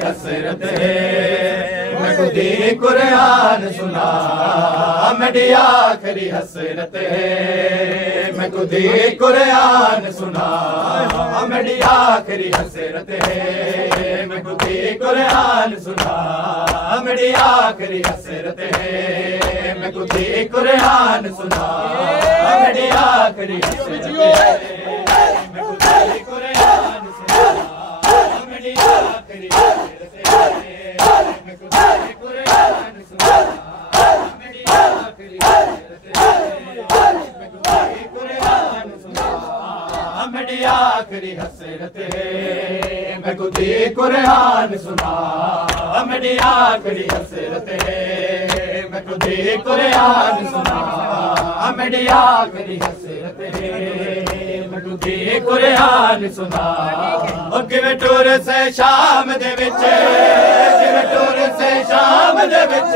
हसरत है मैं खुदी कुरान सुना मेरी आखिरी हसरत है मैं खुदी कुरान सुना मेरी आखिरी हसरत है मैं खुदी कुरान सुना मेरी आखिरी हसरत है मैं खुदी कुरान सुना मेरी आखिरी हसरत है मैं खुदी कुरान सुना मेरी आखिरी मेरी आखिरी हसरत है मैं खुदी कुरान सुना मेरी आखिरी हसरत है मैं खुदी कुरान सुना मेरी आखिरी हसरत है मैं खुदी कुरान सुना किवें टुर से शाम दे विच किवें टुर से शाम दे विच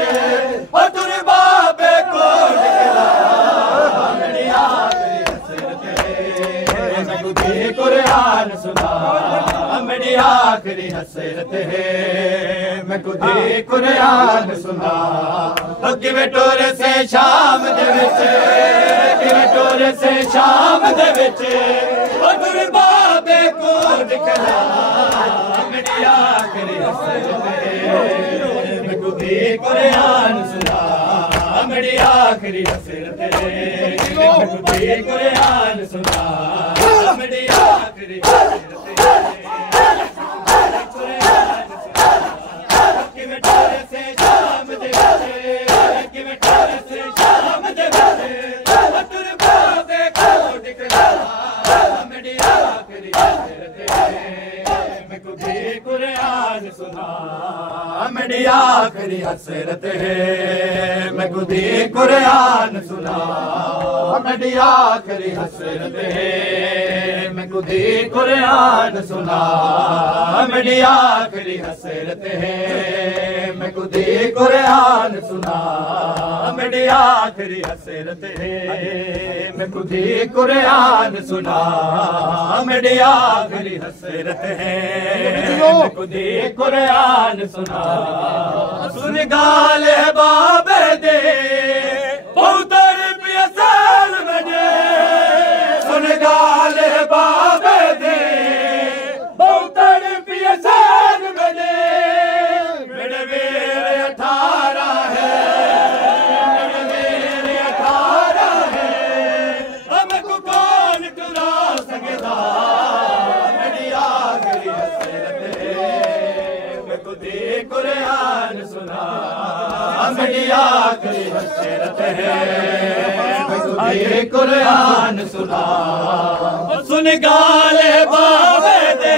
तुर बाबे कोट मेरी आखिरी हसरत है मैं खुदी कुरान सुना मेरी आखिरी हसरत है मैं खुदी कुरान सुना किवें टुर से शाम दे विच किवें टुर से शाम दे विच तुर बाबे कोट मेरी आखिरी हसरत है मैं खुदी कुरान सुना मेरी आखिरी हसरत है मैं खुदी कुरान सुना मेरी आखिरी हसरत है किवें टुर से शाम दे किवें टुर से शाम दे तुर बाबे कोट मेरी आखिरी हसरत है मैं खुदी कुरान सुना मेरी आखिरी हसरत है मैं खुदी कुरान सुना मेरी आखिरी हसरत है मैं खुदी कुरान सुना मेरी आखिरी हसरत है मैं खुदी कुरान सुना मेरी आखिरी हसरत है मैं खुदी कुरान सुना मेरी आखिरी हसरत है मैं खुदी कुरान सुना सुन गाल है बाबे दे बहुतर प्यासल बने सुन गाल है बाबे दे बहुतर प्यासल बने मेरे वीर 18 है मेरे वीर 18 है हम को कौन टुरा सकदा मेरी आखिरी हसरत है मैं खुदी कुरान सुना मेरी आखिरी हसरत है मैं खुदी कुरान सुना सुन गाल बाबे दे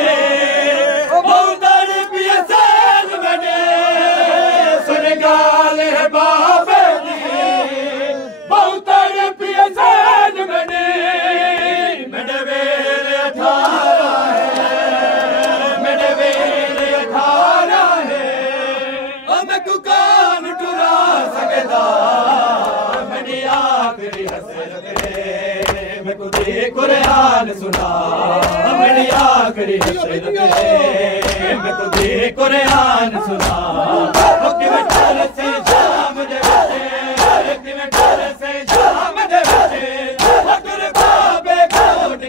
बहुतर प्यासल बने सुन गाल बाबे दे बहुतर प्यासल बने मेरे वीर 18 है मेरे वीर 18 है मैं कुकान टुरा सकदा मेरी आखिरी हसरत है मैं खुदी कुरान सुना मेरी आखिरी हसरत है मैं खुदी कुरान सुना किवें टुर से शाम दे विच किवें टुर से शाम दे विच तुर बाबे कोट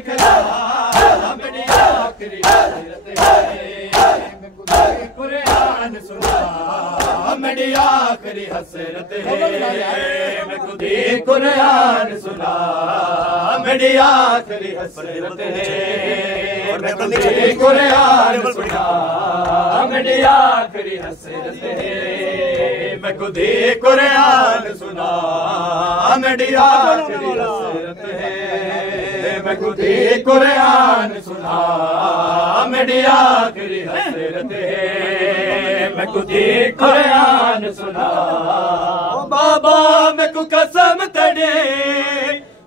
मेरी आखिरी हसरत है मैं खुदी कुरान सुना मेरी आखिरी हसरत है मैं खुदी कुरान सुना मेरी आखिरी हसरत है मैं खुदी कुरान सुना मेरी आखिरी हसरत है मैं खुदी कुरान सुना मेरी आखिरी हसरत है मैं खुदी कुरान सुना मेरी आखिरी हसरत है मैं खुदी कुरान सुना बाबा मैं को कसम तड़े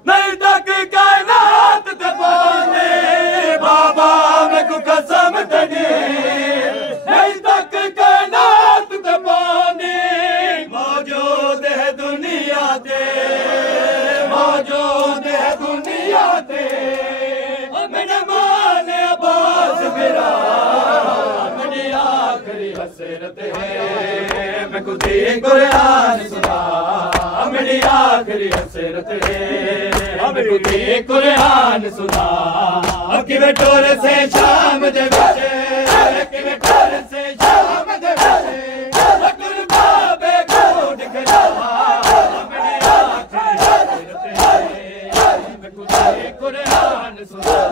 नहीं तक कायनात ते पाने बाबा मैं को कसम तड़े नहीं तक कायनात ते पाने मौजूद है दुनिया ते मौजूद है दुनिया ते मेरा मान अब्बास मेरा मेरी आखिरी आखिरी हसरत है मैं खुदी कुरान सुना मेरी आखिरी हसरत है मैं खुदी कुरान सुना कि मैं टोर से शाम दे बचे कि मैं टोर से शाम दे बचे बाबे को दिखलावा मेरी आखिरी हसरत है मैं खुदी कुरान सुना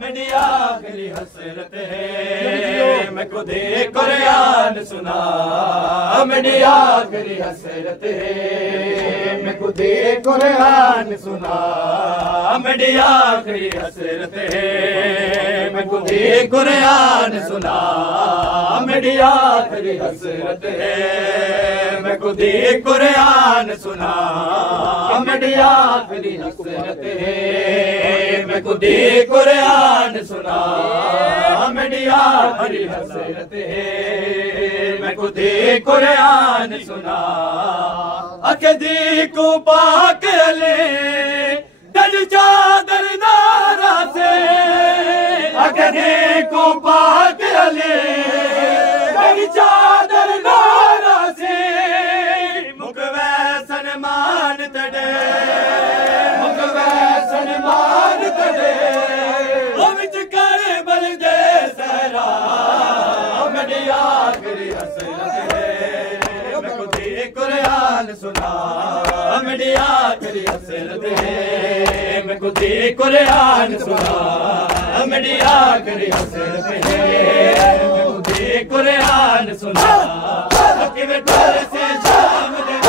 मेरी आखिरी हसरत है मैं खुदी कुरान सुना मेरी आखिरी हसरत है मैं खुदी कुरान सुना मेरी आखिरी हसरत है मैं खुदी कुरान सुना मेरी आखिरी हसरत है मैं खुदी कुरान सुना मेरी आखिरी हसरत है मैं खुदी कुरान सुना मेरी आखिरी हसरत है मैं खुदी कुरान सुना अकदी को पाक ले दज चादर नारा से अकदी को पाक ले दज चादर नारा से मुकवे सनमान तड़े मुकवे सनमान तड़े ओ विच कर बल दे सहरा मेरी आखिरी हसरत है मैं खुदी कुरान सुना मेरी आखिरी हसरत है मैं खुदी कुरान सुना मेरी आखिरी हसरत है मैं खुदी कुरान सुना कि मैं टोर से शाम दे